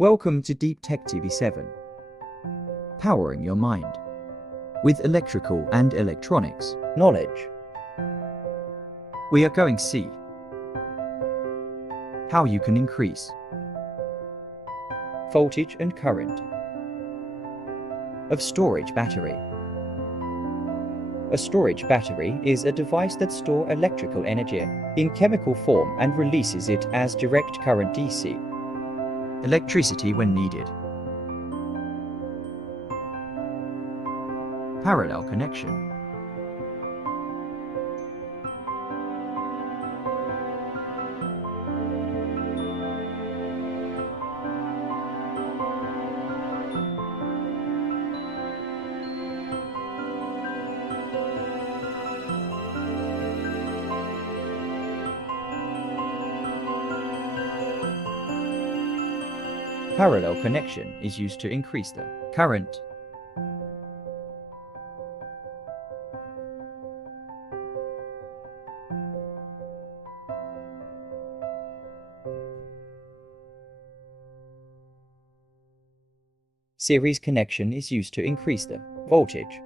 Welcome to Deep Tech TV7, powering your mind with electrical and electronics knowledge. We are going to see how you can increase voltage and current of storage battery. A storage battery is a device that stores electrical energy in chemical form and releases it as direct current DC. Electricity when needed. Parallel connection. Parallel connection is used to increase the current. Series connection is used to increase the voltage.